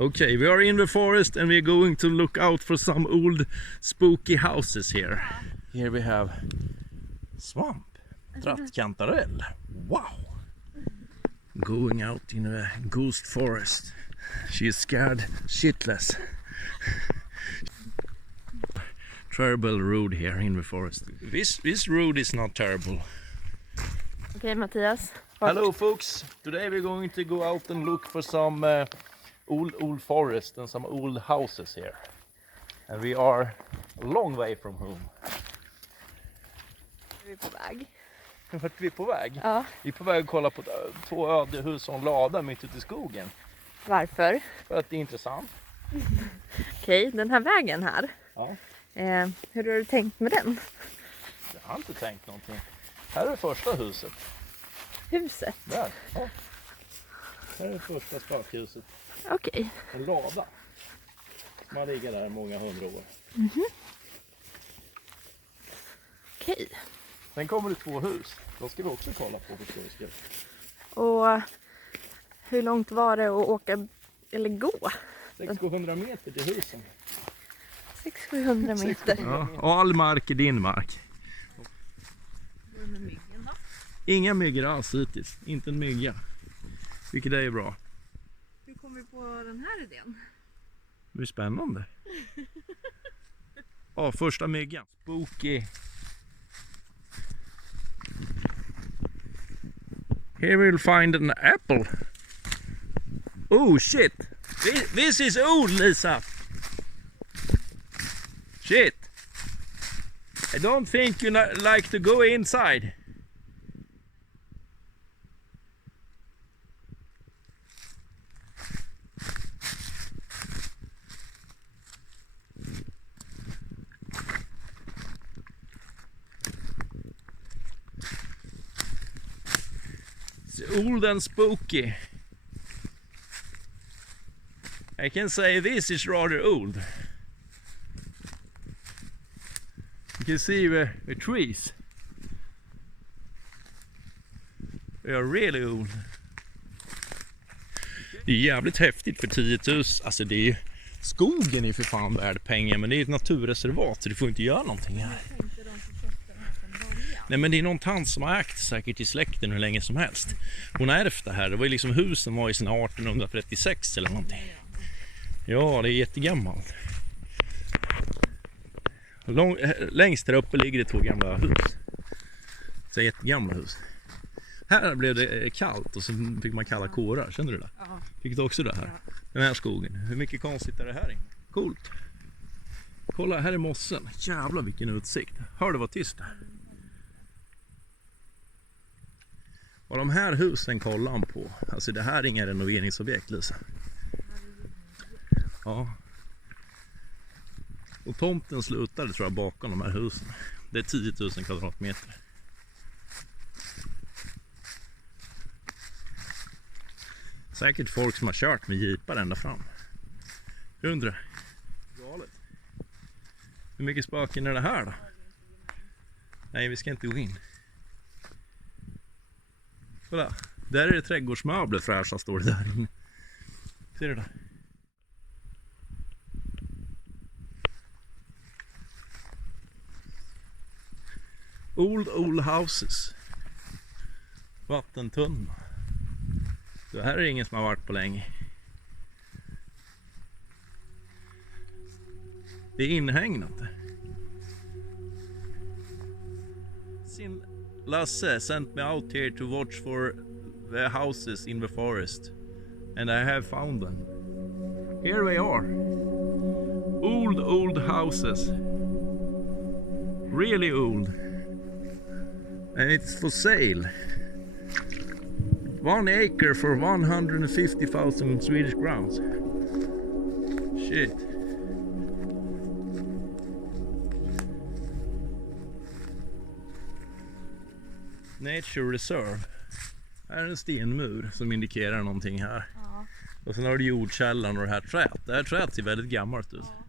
Okay, we are in the forest and we're going to look out for some old spooky houses here. Here we have swamp, trattkantarell. Wow! Going out in a ghost forest. She is scared shitless. Terrible road here in the forest. This road is not terrible. Okay, Mattias. Hello folks, today we're going to go out and look for some old forest and some old houses here. And we are a long way from home. Vi är på väg. Vart är vi på väg? Ja. Vi är på väg att kolla på två ödehus och en lada mitt ute i skogen. Varför? För att det är intressant. Okej, den här vägen här. Ja. Hur har du tänkt med den? Jag har inte tänkt någonting. Här är det första huset. Huset? Där. Ja. Här är det första spökhuset. Okej. En lada. Som har legat där många hundra år. Okej. Sen kommer det två hus. Då ska vi också kolla på för Och hur långt var det att åka eller gå? 600 meter till husen. 600-700 meter. Ja, och all mark är din mark. Hur med myggen då? Inga myggor alls hittills. Inte en mygga. Vilket är bra. Hur kom vi på den här idén? Det blir spännande. Ja, första myggan. Spooky. Here we'll find an apple. Oh shit. This is old, Lisa. Shit. I don't think you like to go inside. It's old and spooky. I can say this is rather old. You can see the trees. They are really old. Det är jävligt häftigt för 10 000. Alltså det är ju, skogen är för fan värd pengar, men det är ett naturreservat så du får inte göra någonting här. Nej, men det är någon tant som har ägt säkert i släkten hur länge som helst. Hon har ärvt det här. Det var ju liksom husen var i sina 1836 eller någonting. Ja, det är jättegammalt. Längst där uppe ligger det 2 gamla hus. Så jättegamla hus. Här blev det kallt och så fick man kalla kårar, känner du det? Ja. Fick du också det här? Ja. Den här skogen. Hur mycket konstigt är det här inne? Coolt. Kolla, här är mossen. Jävlar vilken utsikt. Hör du vad tyst det är? Och de här husen kollar han på. Alltså det här är inga renoveringsobjekt, Lisa. Ja. Och tomten slutade tror jag bakom de här husen. Det är 10 000 kvadratmeter. Säkert folk som har kört med jeepar ända fram. Jag undrar. Galet. Hur mycket spöken är det här då? Nej, vi ska inte gå in. Kolla, där är det trädgårdsmöbler fräscha står det där inne. Ser du det? Old houses. Vattentunna. Det här är ingen som har varit på länge. Det är inhägnat. Lasse sent me out here to watch for the houses in the forest. And I have found them. Here we are. Old houses. Really old. And it's for sale. 1 acre for 150,000 Swedish crowns. Shit. Nature Reserve. Här är en stenmur som indikerar någonting här. Ja. Och sen har du jordkällan och det här träet. Det här träet ser väldigt gammalt ut. Ja.